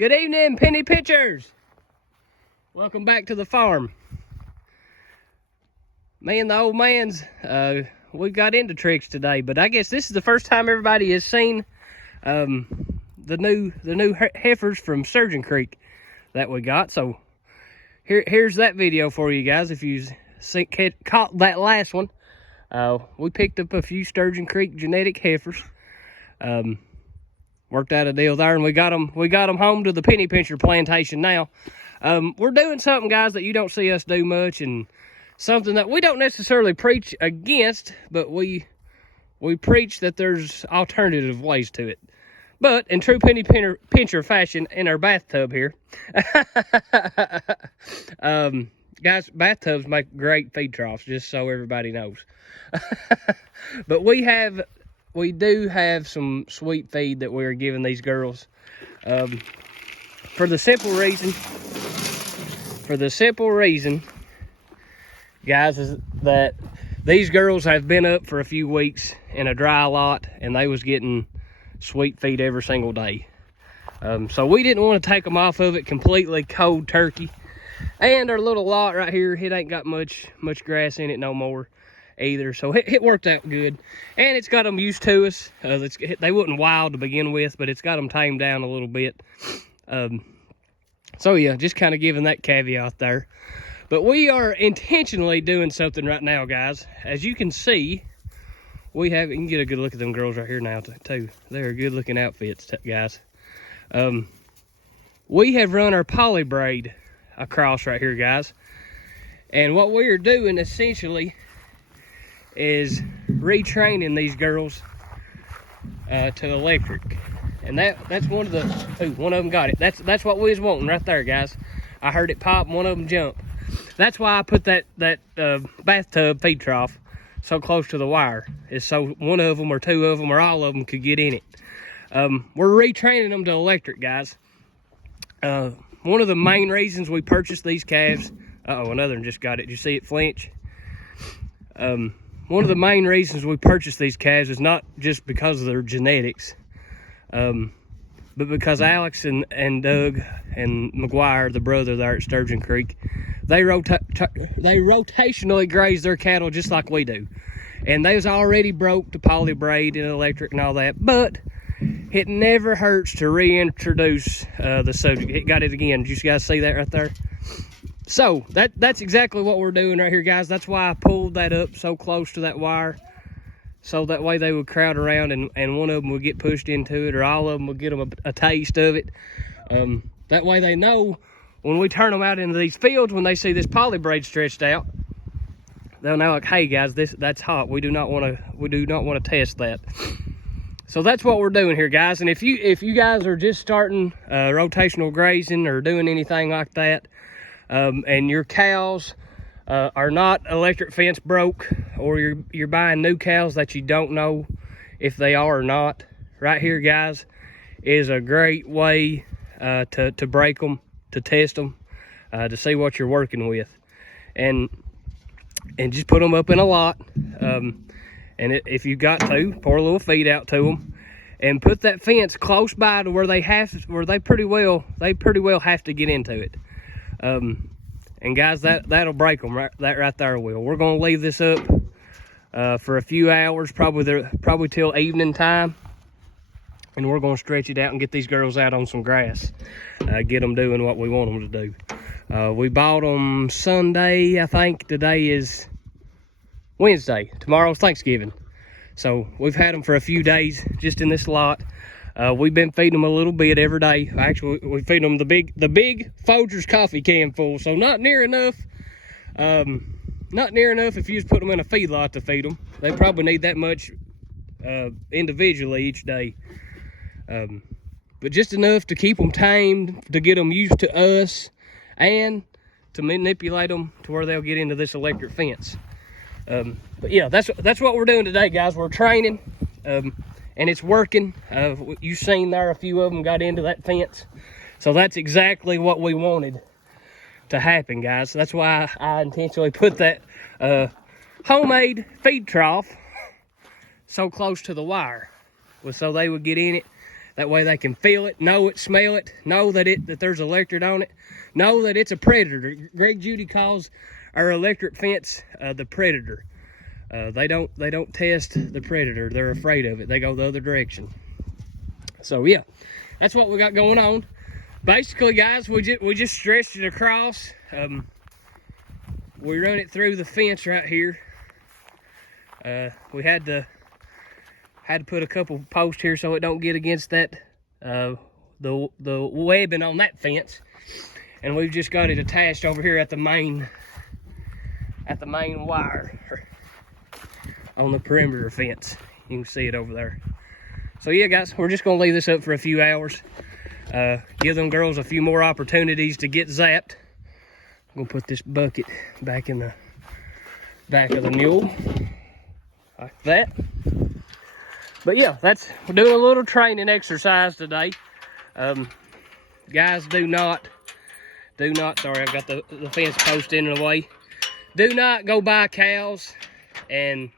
Good evening, penny pitchers. Welcome back to the farm. Me and the old man's, we got into tricks today, but I guess this is the first time everybody has seen the new heifers from Sturgeon Creek that we got. So here's that video for you guys. If you caught that last one, we picked up a few Sturgeon Creek genetic heifers. Worked out a deal there, and we got them home to the penny pincher plantation now. We're doing something, guys, that you don't see us do much, and something that we don't necessarily preach against, but we preach that there's alternative ways to it. But in true penny pincher fashion, in our bathtub here, guys, bathtubs make great feed troughs, just so everybody knows. But we do have some sweet feed that we're giving these girls, for the simple reason, guys, is that these girls have been up for a few weeks in a dry lot, and they was getting sweet feed every single day. So we didn't want to take them off of it completely cold turkey. And our little lot right here, it ain't got much grass in it no more either, so it worked out good, and it's got them used to us. They wasn't wild to begin with, but it's got them tamed down a little bit. So yeah, just kind of giving that caveat there. But we are intentionally doing something right now, guys. As you can see, you can get a good look at them girls right here now too. They're good looking outfits, guys. We have run our poly braid across right here, guys, and what we are doing essentially is retraining these girls to electric, and that's one of them got it. That's what we was wanting right there, guys. I heard it pop, one of them jump. That's why I put that bathtub feed trough so close to the wire, is so one of them or two of them or all of them could get in it. We're retraining them to electric, guys. One of the main reasons we purchased these calves, another one just got it. Did you see it flinch? One of the main reasons we purchased these calves is not just because of their genetics, but because Alex and Doug and McGuire, the brother there at Sturgeon Creek, they rotationally graze their cattle just like we do. And they was already broke to poly braid and electric and all that, but it never hurts to reintroduce the subject. It got it again. Did you guys see that right there? So that's exactly what we're doing right here, guys. That's why I pulled that up so close to that wire, so that way they would crowd around and one of them would get pushed into it, or all of them would get them a taste of it. That way they know when we turn them out into these fields, when they see this poly braid stretched out, they'll know, like, hey guys, that's hot. We do not want to test that. So that's what we're doing here, guys. And if you guys are just starting rotational grazing or doing anything like that, and your cows are not electric fence broke, or you're buying new cows that you don't know if they are or not, right here, guys, is a great way to break them, to test them, to see what you're working with, and just put them up in a lot. And if you got to, pour a little feed out to them, and put that fence close by to where they pretty well have to get into it. And guys, that'll break them. That right there will. We're gonna leave this up for a few hours, probably till evening time, and we're gonna stretch it out and get these girls out on some grass, get them doing what we want them to do. We bought them Sunday, I think. Today is Wednesday. Tomorrow's Thanksgiving. So we've had them for a few days just in this lot. We've been feeding them a little bit every day. Actually, we feed them the big Folgers coffee can full. So not near enough. Not near enough if you just put them in a feedlot to feed them. They probably need that much individually each day. But just enough to keep them tamed, to get them used to us, and to manipulate them to where they'll get into this electric fence. But yeah, that's what we're doing today, guys. We're training, and it's working. You've seen there, a few of them got into that fence. So that's exactly what we wanted to happen, guys. That's why I intentionally put that homemade feed trough so close to the wire, so they would get in it That way they can feel it, know it, smell it, know that there's electric on it, know that it's a predator. Greg Judy calls our electric fence the predator. They don't test the predator. They're afraid of it. They go the other direction. So yeah, that's what we got going on. Basically, guys, we just stretched it across. We run it through the fence right here. We had to put a couple posts here so it don't get against that the webbing on that fence, and we've just got it attached over here at the main wire on the perimeter fence. You can see it over there. So yeah, guys, we're just gonna leave this up for a few hours. Give them girls a few more opportunities to get zapped. I'm gonna put this bucket back in the back of the mule, like that. But yeah, we're doing a little training exercise today. Guys, do not, sorry, I've got the fence post in the way. Do not go buy cows and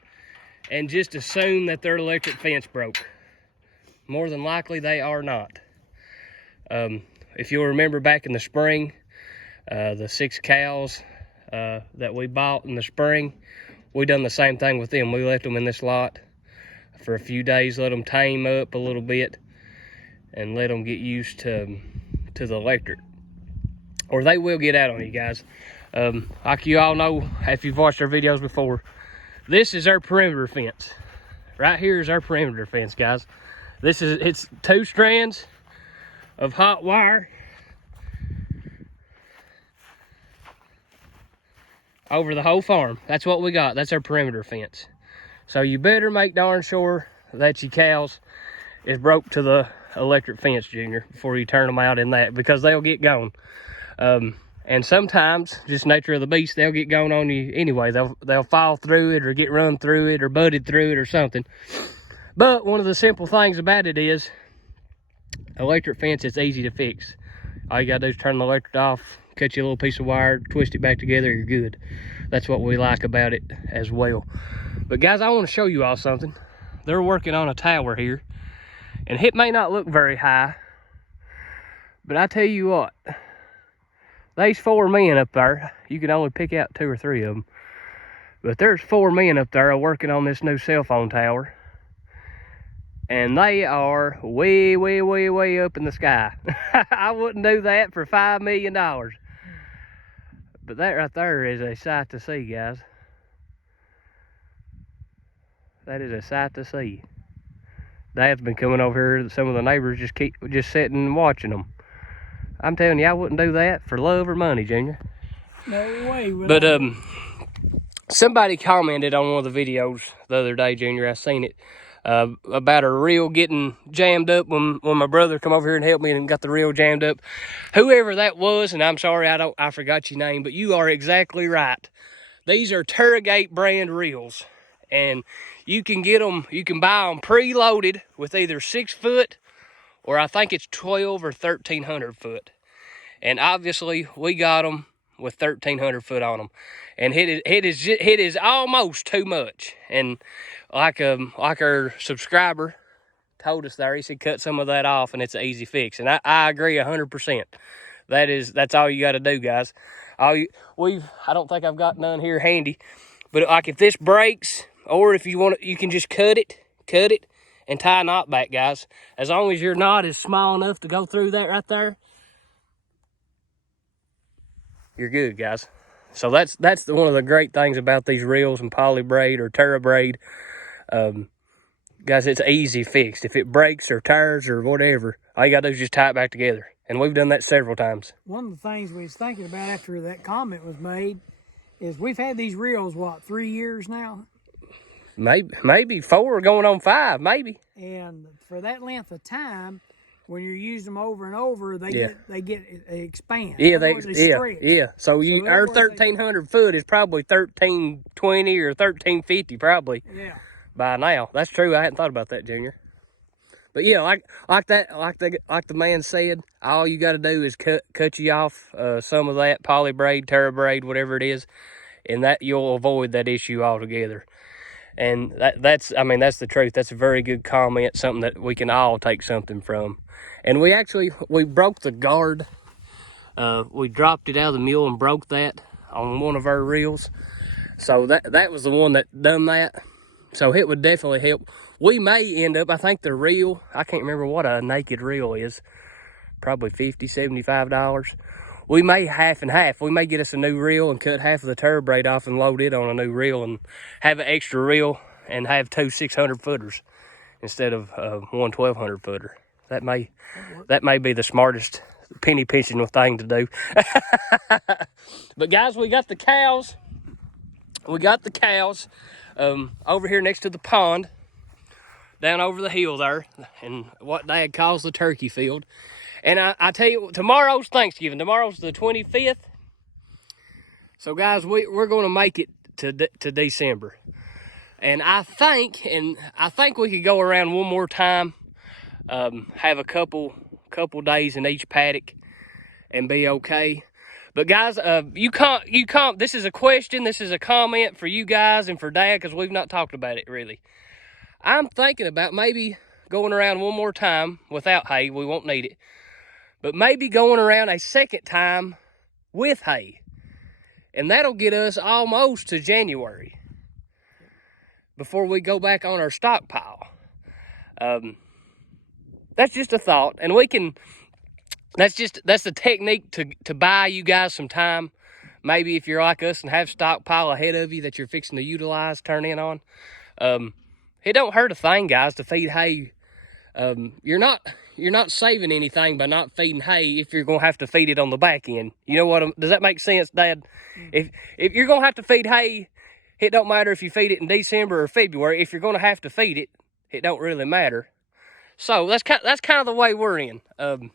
just assume that their electric fence broke. More than likely they are not. If you'll remember back in the spring, the 6 cows that we bought in the spring, we done the same thing with them. We left them in this lot for a few days, let them tame up a little bit, and let them get used to the electric, or they will get out on you, guys. Like you all know, if you've watched our videos before, this is our perimeter fence. Right here is our perimeter fence, guys. It's 2 strands of hot wire over the whole farm. That's what we got. That's our perimeter fence. So you better make darn sure that your cows is broke to the electric fence, Junior, before you turn them out in that, because they'll get gone. And sometimes, just nature of the beast, they'll get gone on you anyway. They'll fall through it, or get run through it, or butted through it, or something. But one of the simple things about it is, electric fence, it's easy to fix. All you gotta do is turn the electric off, cut you a little piece of wire, twist it back together, you're good. That's what we like about it as well. But guys, I want to show you all something. They're working on a tower here, and it may not look very high, but I tell you what, there's 4 men up there. You can only pick out 2 or 3 of them, but there's 4 men up there working on this new cell phone tower, and they are way, way, way, way up in the sky. I wouldn't do that for $5 million. But that right there is a sight to see, guys. That is a sight to see. Dad's been coming over here. Some of the neighbors just sitting and watching them. I'm telling you, I wouldn't do that for love or money, Junior. No way. But somebody commented on one of the videos the other day, Junior. I seen it about a reel getting jammed up when my brother come over here and helped me and got the reel jammed up. Whoever that was, and I'm sorry I forgot your name, but you are exactly right. These are TerraGate brand reels, and you can get them. You can buy them preloaded with either 6 foot, or I think it's 12 or 1300 foot. And obviously we got them with 1300 foot on them, and it is almost too much. And like our subscriber told us there, he said cut some of that off and it's an easy fix. And I agree 100%. That's all you got to do, guys. I don't think I've got none here handy, but like if this breaks, or if you want it, you can just cut it and tie a knot back, guys. As long as your knot is small enough to go through that right there, you're good, guys. So that's one of the great things about these reels and poly braid or Terra braid. Guys, it's easy fixed. If it breaks or tears or whatever, all you gotta do is just tie it back together. And we've done that several times. One of the things we was thinking about after that comment was made is we've had these reels, what, 3 years now? Maybe 4, going on 5, maybe. And for that length of time, when you use them over and over, they expand. Yeah, they stretch. Yeah. So our 1300 foot is probably 1320 or 1350 probably. Yeah. By now, that's true. I hadn't thought about that, Junior. But yeah, like the man said, all you got to do is cut you off some of that poly braid, Terra braid, whatever it is, and that you'll avoid that issue altogether. And that's the truth. That's a very good comment, something that we can all take something from. And we broke the guard. We dropped it out of the mule and broke that on one of our reels. So that was the one that done that. So it would definitely help. We may end up, I think the reel, I can't remember what a naked reel is, probably $50, $75. We may half and half. We may get us a new reel and cut half of the turbo braid off and load it on a new reel and have an extra reel and have two 600 footers instead of one 1200 footer. That may be the smartest penny pinching thing to do. But guys, we got the cows. Over here next to the pond, down over the hill there, and what Dad calls the turkey field. And I tell you, tomorrow's Thanksgiving. Tomorrow's the 25th. So guys, we're going to make it to December. And I think we could go around one more time, have a couple days in each paddock, and be okay. But guys, you can't. This is a question. This is a comment for you guys and for Dad, because we've not talked about it really. I'm thinking about maybe going around one more time without hay. We won't need it. But maybe going around a second time with hay. And that'll get us almost to January before we go back on our stockpile. That's just a thought. And that's the technique to buy you guys some time. Maybe if you're like us and have stockpile ahead of you that you're fixing to utilize, turn in on. It don't hurt a thing, guys, to feed hay. You're not saving anything by not feeding hay if you're gonna have to feed it on the back end. You know what? Does that make sense, Dad? If you're gonna have to feed hay, it don't matter if you feed it in December or February. If you're gonna have to feed it, it don't really matter. So that's kind of the way we're in. And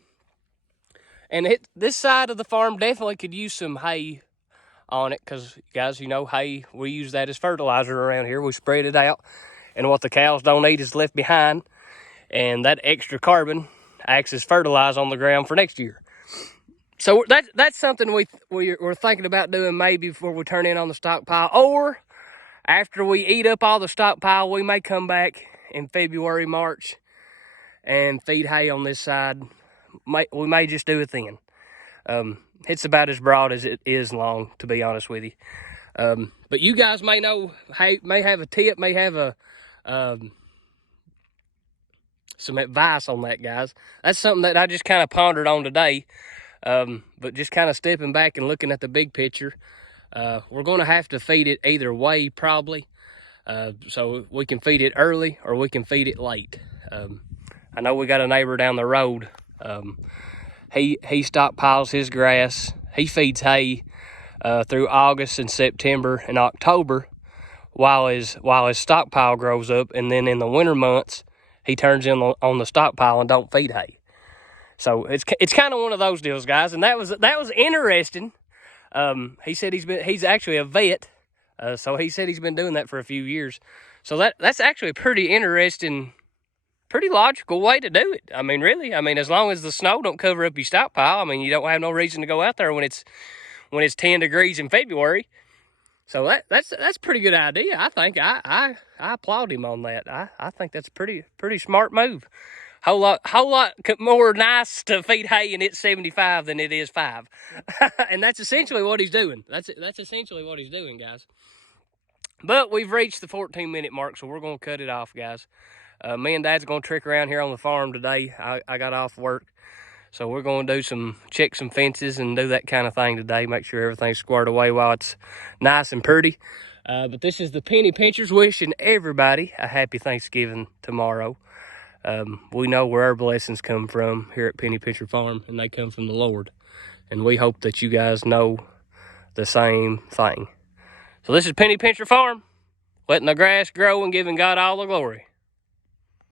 this side of the farm definitely could use some hay on it, because guys, you know, hay, we use that as fertilizer around here. We spread it out, and what the cows don't eat is left behind. And that extra carbon acts as fertilizer on the ground for next year. So that's something we're thinking about doing maybe before we turn in on the stockpile. Or after we eat up all the stockpile, we may come back in February, March, and feed hay on this side. We may just do it then. It's about as broad as it is long, to be honest with you. But you guys may know, may have a tip, may have some advice on that, guys. That's something that I just kind of pondered on today. But just kind of stepping back and looking at the big picture, we're going to have to feed it either way, probably. So we can feed it early or we can feed it late. I know we got a neighbor down the road. He stockpiles his grass. He feeds hay through August and September and October while his stockpile grows up, and then in the winter months he turns in on the stockpile and don't feed hay. So it's kind of one of those deals, guys. And that was interesting. He said he's actually a vet, so he said he's been doing that for a few years. So that's actually a pretty interesting, pretty logical way to do it. I mean, really. I mean, as long as the snow don't cover up your stockpile, I mean, you don't have no reason to go out there when it's 10 degrees in February. So that's a pretty good idea. I think I applaud him on that. I think that's a pretty smart move. Whole lot more nice to feed hay and it's 75 than it is 5. And that's essentially what he's doing. That's essentially what he's doing, guys. But we've reached the 14-minute mark, so we're going to cut it off, guys. Me and Dad's going to trick around here on the farm today. I got off work, so we're going to check some fences and do that kind of thing today. Make sure everything's squared away while it's nice and pretty. But this is the Penny Pinchers wishing everybody a happy Thanksgiving tomorrow. We know where our blessings come from here at Penny Pincher Farm, and they come from the Lord. And we hope that you guys know the same thing. So this is Penny Pincher Farm, letting the grass grow and giving God all the glory.